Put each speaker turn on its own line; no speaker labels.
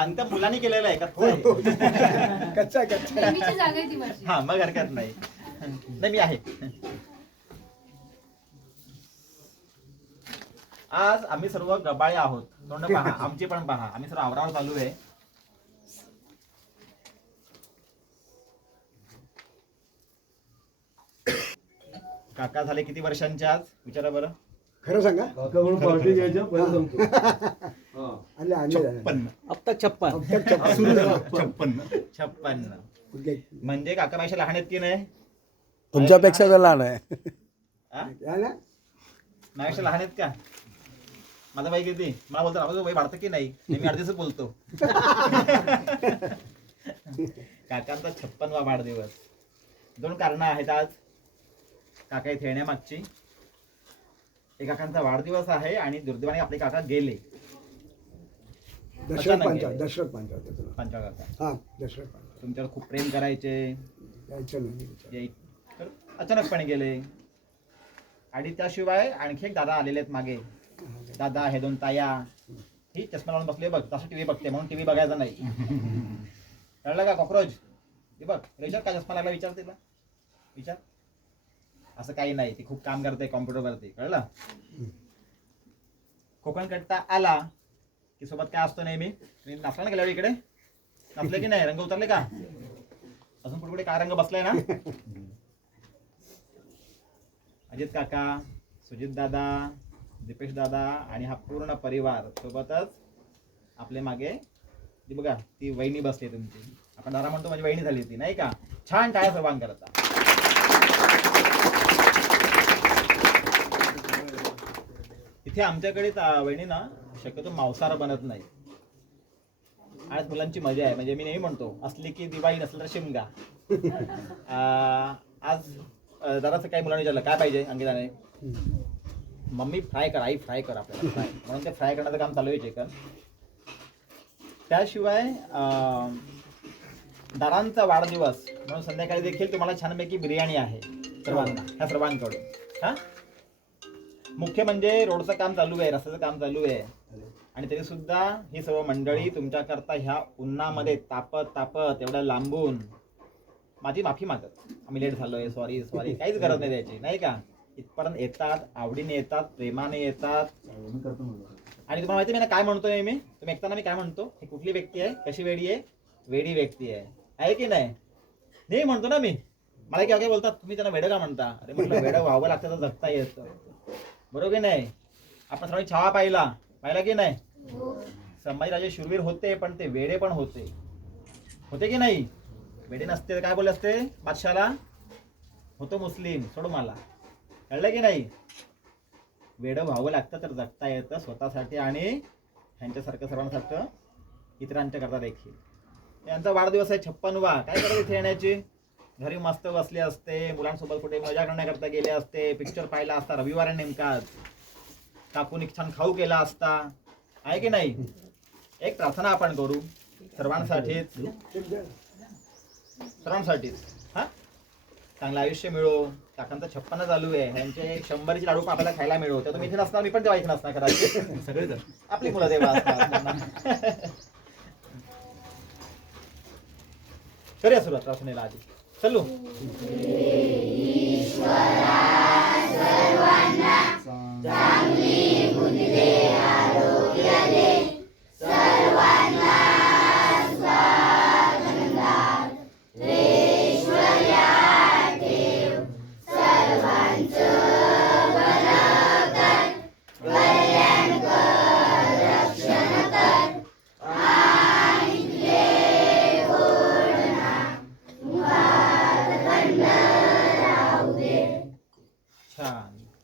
बांधकाम मुलांनी केलेलं आहे
हो
का
हो. कच्चा कच्चा.
नेहमीची जागा आहे ती माझी.
हा मग हरकत नाही. नाही मी आहे. आज आम्ही सर्व गबाळे आहोत. तोंड पहा आमची पण पहा. आम्ही सर्व आवरावर चालू आहे. काका झाले किती वर्षांचे आज? विचारा बरं.
खरं सांगा?
काका म्हणून पार्टी घ्यायच्या पहिला सांगतो
आणले
छप्पन्न.
आत्ता छप्पन.
छप्पन्न.
छप्पन्न? म्हणजे काका माझ्या लहान आहेत की नाही?
तुमच्यापेक्षा तर लहान आहे.
हा?
ना?
माझ्यापेक्षा लहान आहेत का? माझा बाई किती? मला बोलतो माझं बाई वाढतं की नाही मी अर्धीच बोलतो. काकांचा छप्पनवा वाढदिवस. दोन कारणं आहेत आज. काका इथे येण्यामागची. एक काकांचा वाढदिवस आहे आणि दुर्दैवाने आपले काका गेले.
दशरथ पांचाळ. दशरथ पांचाळ त्याचं नाव.
पंचा काका
हा दशरथ पांचाळ.
तुमच्यावर खूप प्रेम करायचे.
यायचं नाही विचार.
याय- तर अचानकपणे गेले. आणि त्याशिवाय आणखी एक दादा आलेले आहेत मागे. दादा हे दोन ताया. ही चष्मा लावून बसले बघ. तसं टीव्ही बघते. म्हणून टीव्ही बघायचा नाही. कळलं का कॉक्रोच? ते बघ. रेशर का चष्मा लागला विचार तिला? विचार. असं काही नाही. ती खूप काम करते कॉम्प्युटरवरती कळलं? कोकण कट्टा आला. की सोबत काय असतो नेहमी? तुम्ही नाचला ना गेल्यावर इकडे? नाचले की नाही? रंग उतरले का? अजून कुठे कुठे काय रंग बसलाय ना? अजित काका सुजित दादा दीपेश दादा आणि हा पूर्ण परिवार सोबतच आपले मागे ती बघा ती वहिनी बसली तुमची. आपण दादा म्हणतो माझी वहिनी झाली ती नाही का? छान टाळ्या सर्वांग इथे आमच्याकडे वहिनी ना शक्यतो मांसाहार बनत नाही. आज मुलांची मजा आहे. म्हणजे मी नेहमी म्हणतो असली की दिवाळी नसली तर शिमगा. आज जरासं काही मुलांनी विचारलं काय पाहिजे अंकिताने मम्मी फ्राय कर आई फ्राय कर आपल्याला फ्राय. म्हणून ते फ्राय करण्याचं काम चालू आहे चिकन त्याशिवाय अं, दारांचा वाढदिवस म्हणून संध्याकाळी देखील तुम्हाला छानपैकी बिर्याणी आहे सर्वांना ह्या सर्वांकडून. हा? मुख्य म्हणजे रोडचं काम चालू आहे रस्त्याचं काम चालू आहे. आणि तरी सुद्धा ही सर्व मंडळी तुमच्याकरता ह्या उन्हामध्ये तापत तापत एवढ्या लांबून माझी माफी मागत. आम्ही लेट झालोय सॉरी सॉरी काहीच गरज नाही द्यायची नाही का? इथपर्यंत येतात आवडीने येतात प्रेमाने येतात. आणि तुम्हाला माहिती मी ना काय म्हणतोय मी तुम्ही ऐकताना मी काय म्हणतो? ही कुठली व्यक्ती आहे? कशी वेडी आहे? वेडी व्यक्ती आहे. आहे की नाही? नाही म्हणतो ना मी. मला काय काय बोलतात तुम्ही त्यांना वेडं का म्हणता. अरे म्हटलं वेडं व्हावं लागतं तर जगता येतं. बरोबर की नाही? आपण सर्वांनी छावा पाहिला. पाहिला की नाही? संभाजीराजे शूरवीर होते पण ते वेडे पण होते. होते की नाही? वेडे नसते तर काय बोलले असते? बादशाला? होतो मुस्लिम सोड मला. कळलं की नाही? वेडं व्हावं लागतं तर जगता येतं स्वतःसाठी आणि ह्यांच्यासारखं सर्वांसारखं इतरांच्या करता देखील. यांचा वाढदिवस आहे छप्पनवा. काय करत इथे येण्याची? घरी मस्त बसले असते मुलांसोबत कुठे मजा करण्याकरता गेले असते पिक्चर पाहिला असता रविवार आहे नेमकाच. काकून एक छान खाऊ केला असता. आहे की नाही? एक प्रार्थना आपण करू सर्वांसाठीच सर्वांसाठीच हा? चांगलं आयुष्य मिळो. काकांचा छप्पन चालू आहे. ह्यांचे शंभरचे लाडू आपल्याला खायला मिळो. तर तुम्ही इथे नसणार मी पण तेव्हा इथे नसणार कदाचित.
सगळेजण
आपली मुलं तेव्हा असणार. करूया सुरुवात प्रार्थनेला आधी. चलू.